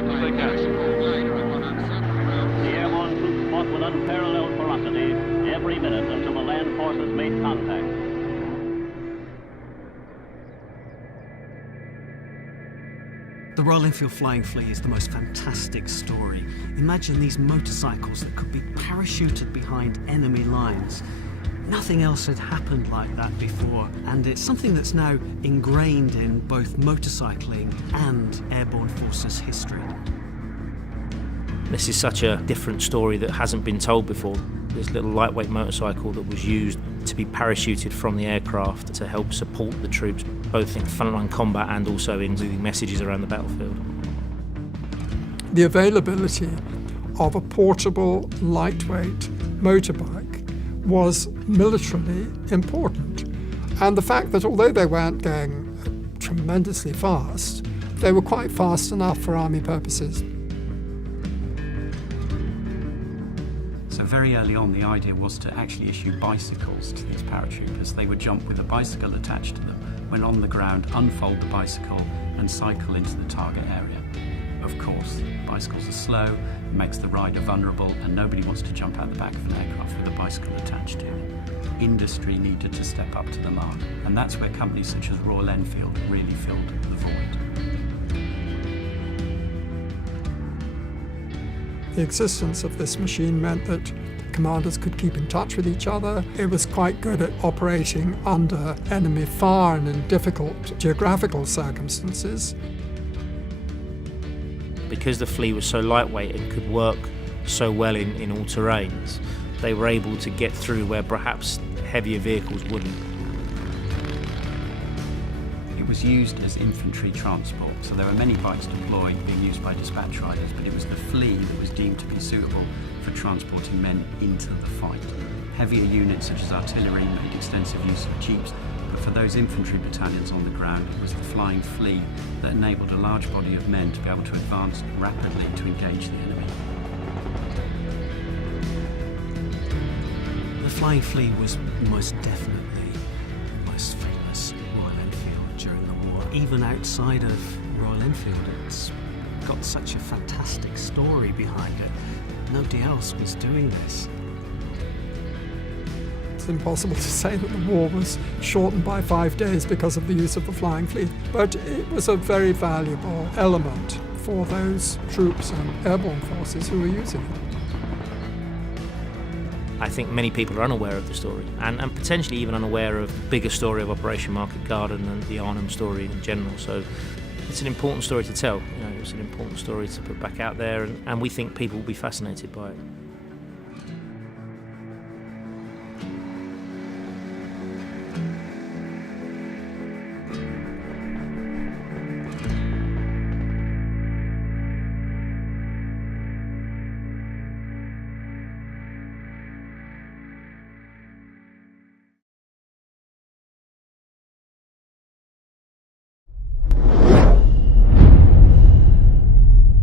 fast as they can. The airborne troops fought with unparalleled ferocity every minute until the land forces made contact. The Royal Enfield Flying Flea is the most fantastic story. Imagine these motorcycles that could be parachuted behind enemy lines. Nothing else had happened like that before, and it's something that's now ingrained in both motorcycling and airborne forces history. This is such a different story that hasn't been told before. This little lightweight motorcycle that was used to be parachuted from the aircraft to help support the troops, both in frontline combat and also in moving messages around the battlefield. The availability of a portable, lightweight motorbike was militarily important. And the fact that although they weren't going tremendously fast, they were quite fast enough for army purposes. So very early on, the idea was to actually issue bicycles to these paratroopers. They would jump with a bicycle attached to them, when on the ground, unfold the bicycle and cycle into the target area. Of course, bicycles are slow, it makes the rider vulnerable, and nobody wants to jump out the back of an aircraft with a bicycle attached to it. Industry needed to step up to the mark, and that's where companies such as Royal Enfield really filled the void. The existence of this machine meant that commanders could keep in touch with each other. It was quite good at operating under enemy fire and in difficult geographical circumstances. Because the Flea was so lightweight and could work so well in all terrains, they were able to get through where perhaps heavier vehicles wouldn't. It was used as infantry transport, so there were many bikes deployed being used by dispatch riders, but it was the Flea that was deemed to be suitable for transporting men into the fight. Heavier units such as artillery made extensive use of jeeps, but for those infantry battalions on the ground, it was the Flying Flea that enabled a large body of men to be able to advance rapidly to engage the enemy. The Flying Flea was most definitely the most famous Royal Enfield during the war. Even outside of Royal Enfield, it's got such a fantastic story behind it. Nobody else was doing this. It's impossible to say that the war was shortened by 5 days because of the use of the Flying Flea, but it was a very valuable element for those troops and airborne forces who were using it. I think many people are unaware of the story, and potentially even unaware of the bigger story of Operation Market Garden and the Arnhem story in general. So it's an important story to tell. It's an important story to put back out there, and we think people will be fascinated by it.